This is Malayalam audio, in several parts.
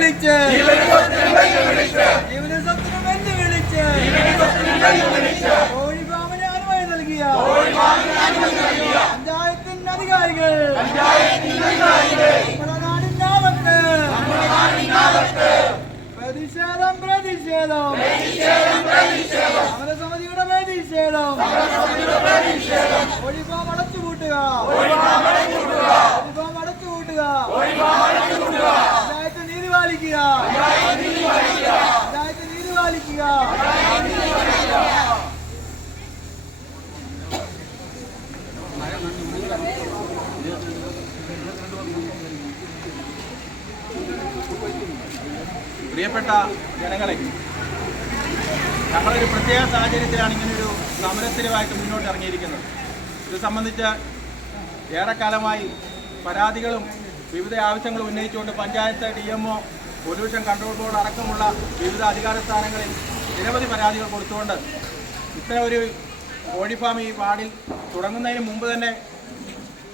വെല്ലുവിളിച്ച്. ജീവനസത്തിനും വെല്ലുവിളിച്ച്. കോഴിഫാമിന് അനുമതി നൽകിയ പഞ്ചായത്തിന്റെ അധികാരികൾ. നമ്മുടെ നാടിനാവത്ത് പ്രതിഷേധം പ്രതിഷേധം. സമരസമിതിയുടെ പ്രതിഷേധം. കോഴിഫാം അടച്ചു പൂട്ടുക കോഴിഫാം അടച്ചു പൂട്ടുക പഞ്ചായത്ത് നീതി പാലിക്കുക പാലിക്കുക പ്രിയപ്പെട്ട ജനങ്ങളെ ഞങ്ങളൊരു പ്രത്യേക സാഹചര്യത്തിലാണ് ഇങ്ങനൊരു സമരത്തിലുമായിട്ട് മുന്നോട്ട് ഇറങ്ങിയിരിക്കുന്നത് ഇത് സംബന്ധിച്ച് ഏറെക്കാലമായി പരാതികളും വിവിധ ആവശ്യങ്ങളും ഉന്നയിച്ചുകൊണ്ട് panchayat D M O pollution control board അടക്കമുള്ള വിവിധ അധികാര സ്ഥാനങ്ങളിൽ നിരവധി പരാതികൾ കൊടുത്തുകൊണ്ട് ഇത്തരം ഒരു കോഴിഫാം ഈ വാർഡിൽ തുടങ്ങുന്നതിന് മുമ്പ് തന്നെ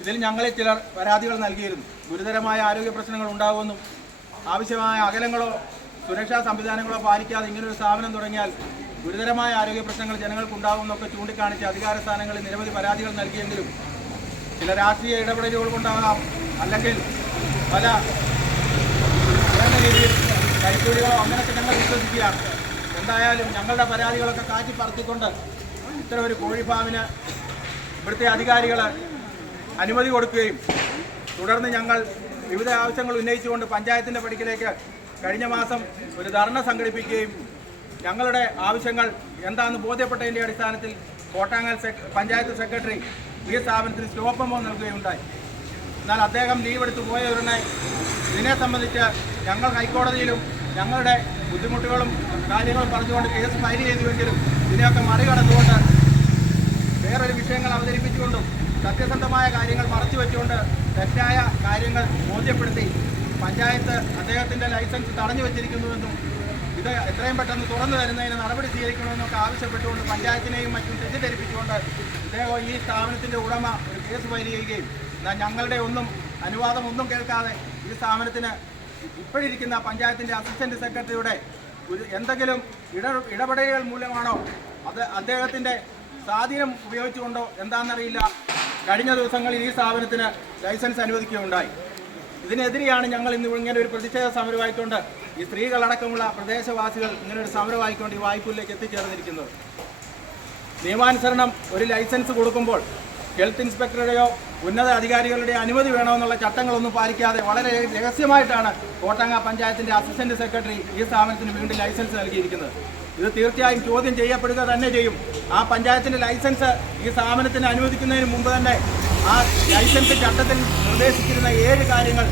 ഇതിൽ ഞങ്ങളിൽ ചിലർ പരാതികൾ നൽകിയിരുന്നു. ഗുരുതരമായ ആരോഗ്യ പ്രശ്നങ്ങൾ ഉണ്ടാകുമെന്നും ആവശ്യമായ അകലങ്ങളോ സുരക്ഷാ സംവിധാനങ്ങളോ പാലിക്കാതെ ഇങ്ങനൊരു സ്ഥാപനം തുടങ്ങിയാൽ ഗുരുതരമായ ആരോഗ്യ പ്രശ്നങ്ങൾ ജനങ്ങൾക്കുണ്ടാകുമെന്നൊക്കെ ചൂണ്ടിക്കാണിച്ച് അധികാര സ്ഥാനങ്ങളിൽ നിരവധി പരാതികൾ നൽകിയെങ്കിലും ചില രാഷ്ട്രീയ ഇടപെടലുകൾ കൊണ്ടാകാം അല്ലെങ്കിൽ പല കൈക്കൂലികളോ അങ്ങനെയൊക്കെ ഞങ്ങൾ വിശ്വസിക്കുകയാണ് എന്തായാലും ഞങ്ങളുടെ പരാതികളൊക്കെ കാറ്റി പറത്തിക്കൊണ്ട് ഇത്തരം ഒരു കോഴിഫാമിന് ഇവിടുത്തെ അധികാരികൾ അനുമതി കൊടുക്കുകയും തുടർന്ന് ഞങ്ങൾ വിവിധ ആവശ്യങ്ങൾ ഉന്നയിച്ചുകൊണ്ട് പഞ്ചായത്തിന്റെ പടിക്കലേക്ക് കഴിഞ്ഞ മാസം ഒരു ധർണ സംഘടിപ്പിക്കുകയും ഞങ്ങളുടെ ആവശ്യങ്ങൾ എന്താണെന്ന് ബോധ്യപ്പെട്ടതിന്റെ അടിസ്ഥാനത്തിൽ കോട്ടാങ്ങൽ പഞ്ചായത്ത് സെക്രട്ടറി ഈ സ്ഥാപനത്തിന് സ്റ്റോപ്പമോ നൽകുകയുണ്ടായി. എന്നാൽ അദ്ദേഹം ലീവ് എടുത്ത് പോയ ഉടനെ ഇതിനെ സംബന്ധിച്ച് ഞങ്ങൾ ഹൈക്കോടതിയിലും ഞങ്ങളുടെ ബുദ്ധിമുട്ടുകളും കാര്യങ്ങളും പറഞ്ഞുകൊണ്ട് കേസ് ഫയൽ ചെയ്തുവെങ്കിലും ഇതിനെയൊക്കെ മറികടന്നുകൊണ്ട് വേറൊരു വിഷയങ്ങൾ അവതരിപ്പിച്ചുകൊണ്ടും സത്യസന്ധമായ കാര്യങ്ങൾ മറച്ചു വെച്ചുകൊണ്ട് തെറ്റായ കാര്യങ്ങൾ ബോധ്യപ്പെടുത്തി പഞ്ചായത്ത് അദ്ദേഹത്തിന്റെ ലൈസൻസ് തടഞ്ഞു വെച്ചിരിക്കുന്നുവെന്നും ഇത് എത്രയും പെട്ടെന്ന് തുറന്നു തരുന്നതിന് നടപടി സ്വീകരിക്കണമെന്നൊക്കെ ആവശ്യപ്പെട്ടുകൊണ്ട് പഞ്ചായത്തിനെയും മറ്റും തെറ്റിദ്ധരിപ്പിച്ചുകൊണ്ട് ഇദ്ദേഹം ഈ സ്ഥാപനത്തിന്റെ ഉടമ ഒരു കേസ് ഫയൽ ചെയ്യുകയും. ഞങ്ങളുടെ ഒന്നും അനുവാദം ഒന്നും കേൾക്കാതെ ഈ സ്ഥാപനത്തിന് ഇപ്പോഴിരിക്കുന്ന പഞ്ചായത്തിന്റെ അസിസ്റ്റന്റ് സെക്രട്ടറിയുടെ ഒരു എന്തെങ്കിലും ഇട ഇടപെടലുകൾ മൂലമാണോ അത് അദ്ദേഹത്തിന്റെ സ്വാധീനം ഉപയോഗിച്ചുകൊണ്ടോ എന്താണെന്നറിയില്ല. കഴിഞ്ഞ ദിവസങ്ങളിൽ ഈ സ്ഥാപനത്തിന് ലൈസൻസ് അനുവദിക്കുകയുണ്ടായി. ഇതിനെതിരെയാണ് ഞങ്ങൾ ഇന്ന് ഇങ്ങനെ ഒരു പ്രതിഷേധ സമരമായിക്കൊണ്ട് ഈ സ്ത്രീകളടക്കമുള്ള പ്രദേശവാസികൾ ഇങ്ങനെ ഒരു സമരമായിക്കൊണ്ട് ഈ വായ്പയിലേക്ക് എത്തിച്ചേർന്നിരിക്കുന്നത്. നിയമാനുസരണം ഒരു ലൈസൻസ് കൊടുക്കുമ്പോൾ ഹെൽത്ത് ഇൻസ്പെക്ടറുടെയോ ഉന്നത അധികാരികളുടെ അനുമതി വേണമെന്നുള്ള ചട്ടങ്ങളൊന്നും പാലിക്കാതെ വളരെ രഹസ്യമായിട്ടാണ് കോട്ടാങ്ങ പഞ്ചായത്തിന്റെ അസിസ്റ്റന്റ് സെക്രട്ടറി ഈ സ്ഥാപനത്തിന് വീണ്ടും ലൈസൻസ് നൽകിയിരിക്കുന്നത്. ഇത് തീർച്ചയായും ചോദ്യം ചെയ്യപ്പെടുക തന്നെ ചെയ്യും. ആ പഞ്ചായത്തിന്റെ ലൈസൻസ് ഈ സ്ഥാപനത്തിന് അനുവദിക്കുന്നതിന് മുമ്പ് തന്നെ ആ ലൈസൻസ് ചട്ടത്തിൽ നിർദ്ദേശിച്ചിരുന്ന ഏഴ് കാര്യങ്ങൾ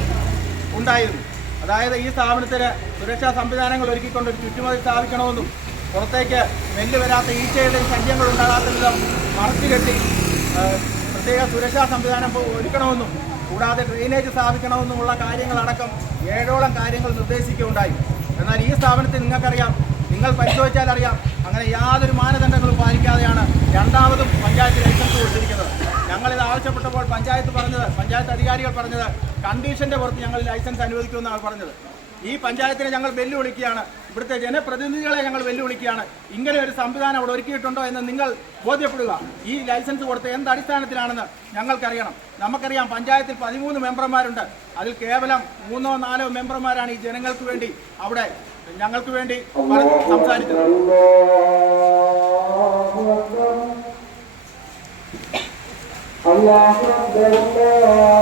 ഉണ്ടായിരുന്നു. അതായത് ഈ സ്ഥാപനത്തിന് സുരക്ഷാ സംവിധാനങ്ങൾ ഒരുക്കിക്കൊണ്ട് ഒരു ചുറ്റുമതി സ്ഥാപിക്കണമെന്നും പുറത്തേക്ക് നെല്ല് വരാത്ത ഈച്ചയുടെയും ശല്യങ്ങൾ ഉണ്ടാകാത്ത വിധം മറച്ചു കെട്ടി ആ, പ്രത്യേക സുരക്ഷാ സംവിധാനം ഒരുക്കണമെന്നും കൂടാതെ ഡ്രെയിനേജ് സ്ഥാപിക്കണമെന്നുമുള്ള കാര്യങ്ങളടക്കം ഏഴോളം കാര്യങ്ങൾ നിർദ്ദേശിക്കുകയുണ്ടായി. എന്നാൽ ഈ സ്ഥാപനത്തിൽ നിങ്ങൾക്കറിയാം നിങ്ങൾ പരിശോധിച്ചാൽ അറിയാം അങ്ങനെ യാതൊരു മാനദണ്ഡങ്ങളും പാലിക്കാതെയാണ് രണ്ടാമതും പഞ്ചായത്ത് ലൈസൻസ് കൊടുത്തിരിക്കുന്നത്. ഞങ്ങളിത് ആവശ്യപ്പെട്ടപ്പോൾ പഞ്ചായത്ത് പറഞ്ഞത് പഞ്ചായത്ത് അധികാരികൾ പറഞ്ഞത് കണ്ടീഷന്റെ പുറത്ത് ഞങ്ങൾ ലൈസൻസ് അനുവദിക്കുമെന്നാണ് പറഞ്ഞത്. ഈ പഞ്ചായത്തിനെ ഞങ്ങൾ വെല്ലുവിളിക്കുകയാണ്. ഇവിടുത്തെ ജനപ്രതിനിധികളെ ഞങ്ങൾ വെല്ലുവിളിക്കുകയാണ്. ഇങ്ങനെ ഒരു സംവിധാനം അവിടെ ഒരുക്കിയിട്ടുണ്ടോ എന്ന് നിങ്ങൾ ബോധ്യപ്പെടുക. ഈ ലൈസൻസ് കൊടുത്ത എന്ത് അടിസ്ഥാനത്തിലാണെന്ന് ഞങ്ങൾക്കറിയണം. നമുക്കറിയാം പഞ്ചായത്തിൽ പതിമൂന്ന് മെമ്പർമാരുണ്ട്. അതിൽ കേവലം മൂന്നോ നാലോ മെമ്പർമാരാണ് ഈ ജനങ്ങൾക്ക് വേണ്ടി അവിടെ ഞങ്ങൾക്ക് വേണ്ടി സംസാരിച്ചത്. അക്ബർ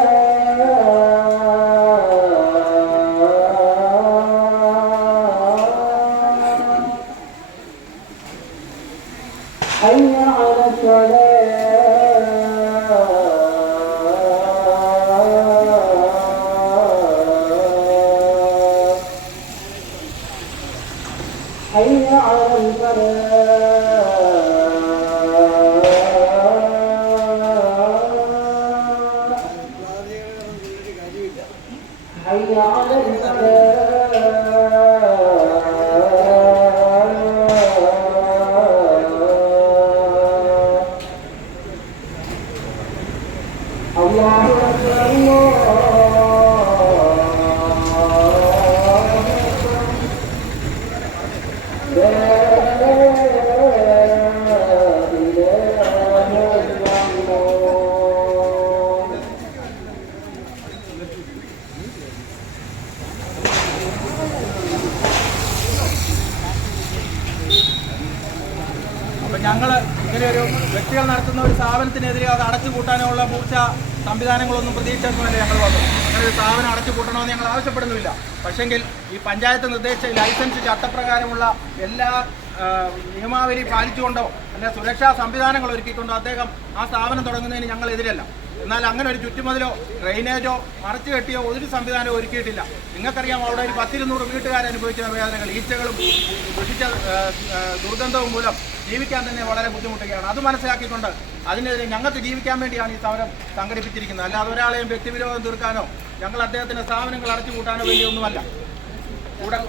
حي على الفلاح ഞങ്ങൾ ഇങ്ങനെ ഒരു വ്യക്തികൾ നടത്തുന്ന ഒരു സ്ഥാപനത്തിനെതിരെ അത് അടച്ചുപൂട്ടാനുള്ള പൂർച്ച സംവിധാനങ്ങളൊന്നും പ്രതീക്ഷിച്ചൊന്നുമല്ല ഞങ്ങൾ വന്നു. അങ്ങനെ ഒരു സ്ഥാപനം അടച്ചുപൂട്ടണമെന്ന് ഞങ്ങൾ ആവശ്യപ്പെടുന്നുമില്ല. പക്ഷെങ്കിൽ ഈ പഞ്ചായത്ത് നിർദ്ദേശിച്ച ലൈസൻസ് ചട്ടപ്രകാരമുള്ള എല്ലാ നിയമാവലി പാലിച്ചുകൊണ്ടോ അല്ലെ സുരക്ഷാ സംവിധാനങ്ങൾ ഒരുക്കിക്കൊണ്ടോ അദ്ദേഹം ആ സ്ഥാപനം തുടങ്ങുന്നതിന് ഞങ്ങൾ എതിരല്ല എന്നാൽ അങ്ങനെ ഒരു ചുറ്റുമതിലോ ഡ്രെയിനേജോ മറച്ചു കെട്ടിയോ ഒരു സംവിധാനം ഒരുക്കിയിട്ടില്ല. നിങ്ങൾക്കറിയാം അവിടെ ഒരു പത്തിരുന്നൂറ് വീട്ടുകാർ അനുഭവിച്ച വേദനകൾ ഈച്ചകളും ആ, ദുർഗന്ധവും മൂലം ജീവിക്കാൻ തന്നെ വളരെ ബുദ്ധിമുട്ടുകയാണ്. അത് മനസ്സിലാക്കിക്കൊണ്ട് അതിനെതിരെ ഞങ്ങൾക്ക് ജീവിക്കാൻ വേണ്ടിയാണ് ഈ സമരം സംഘടിപ്പിച്ചിരിക്കുന്നത്. അല്ലാതെ ഒരാളെയും വ്യക്തിവിരോധം തീർക്കാനോ ഞങ്ങൾ അദ്ദേഹത്തിന്റെ സ്ഥാപനങ്ങൾ അടച്ചുപൂട്ടാനോ വേണ്ടിയൊന്നുമല്ല. കൂടെ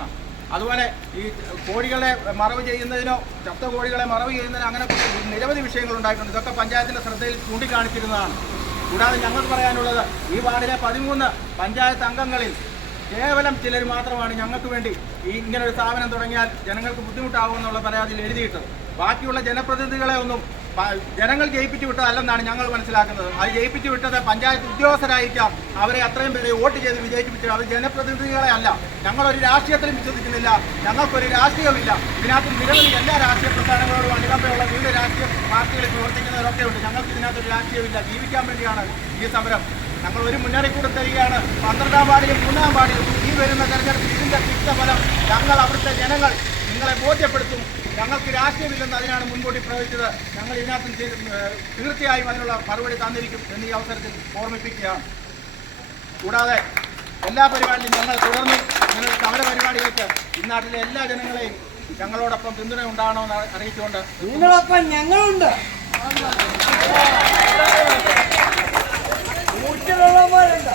ആ. അതുപോലെ ഈ കോഴികളെ മറവ് ചെയ്യുന്നതിനോ ചത്ത കോഴികളെ മറവ് ചെയ്യുന്നതിനോ അങ്ങനെ നിരവധി വിഷയങ്ങൾ ഉണ്ടായിട്ടുണ്ട് ഇതൊക്കെ പഞ്ചായത്തിന്റെ ശ്രദ്ധയിൽ ചൂണ്ടിക്കാണിച്ചിരുന്നതാണ്. കൂടാതെ ഞങ്ങൾക്ക് പറയാനുള്ളത് ഈ വാർഡിലെ പതിമൂന്ന് പഞ്ചായത്ത് അംഗങ്ങളിൽ കേവലം ചിലർ മാത്രമാണ് ഞങ്ങൾക്ക് വേണ്ടി ഈ ഇങ്ങനെ ഒരു സ്ഥാപനം തുടങ്ങിയാൽ ജനങ്ങൾക്ക് ബുദ്ധിമുട്ടാകുമെന്നുള്ള പരാതിയിൽ എഴുതിയിട്ടത്. ബാക്കിയുള്ള ജനപ്രതിനിധികളെ ഒന്നും ജനങ്ങൾ ജയിപ്പിച്ചു വിട്ടതല്ലെന്നാണ് ഞങ്ങൾ മനസ്സിലാക്കുന്നത്. അത് ജയിപ്പിച്ചു വിട്ടത് പഞ്ചായത്ത് ഉദ്യോഗസ്ഥരായിരിക്കാം. അവരെ അത്രയും പേരെ വോട്ട് ചെയ്ത് വിജയിപ്പിച്ചത് അത് ജനപ്രതിനിധികളെ അല്ല. ഞങ്ങളൊരു രാഷ്ട്രീയത്തിലും വിശ്വസിക്കുന്നില്ല. ഞങ്ങൾക്കൊരു രാഷ്ട്രീയമില്ല ഇതിനകത്ത് നിരവധി എല്ലാ രാഷ്ട്രീയ പ്രസ്ഥാനങ്ങളോടും അനുകമ്പയുള്ള വിവിധ രാഷ്ട്രീയ പാർട്ടികളിൽ പ്രവർത്തിക്കുന്നവരൊക്കെ ഉണ്ട്. ഞങ്ങൾക്ക് ഇതിനകത്തൊരു രാഷ്ട്രീയമില്ല ജീവിക്കാൻ വേണ്ടിയാണ് ഈ സമരം. ഞങ്ങൾ ഒരു മുന്നറിയിപ്പ് തരികയാണ്. പന്ത്രണ്ടാം വാർഡിലും മൂന്നാം വാർഡിലും ഈ വരുന്ന തെരഞ്ഞെടുപ്പിൽ ഇതിന്റെ തിക്തഫലം ഞങ്ങൾ അവിടുത്തെ ജനങ്ങൾ നിങ്ങളെ ബോധ്യപ്പെടുത്തും. ഞങ്ങൾക്ക് രാഷ്ട്രീയമില്ലെന്ന് അതിനാണ് മുൻകൂട്ടി പ്രയോഗിച്ചത്. ഞങ്ങൾ ഇതിനകത്ത് തീർച്ചയായും അതിനുള്ള മറുപടി തന്നിരിക്കും എന്ന് ഈ അവസരത്തിൽ ഓർമ്മിപ്പിക്കുകയാണ്. കൂടാതെ എല്ലാ പരിപാടിയും ഞങ്ങൾ തുടർന്ന് ഞങ്ങൾ സമര പരിപാടികൾക്ക് ഇന്നാട്ടിലെ എല്ലാ ജനങ്ങളെയും ഞങ്ങളോടൊപ്പം പിന്തുണ ഉണ്ടാകണമെന്ന് അറിയിച്ചുകൊണ്ട് നിങ്ങളൊപ്പം ഞങ്ങളുണ്ട്. ഊട്ടിലുള്ളവരുണ്ട്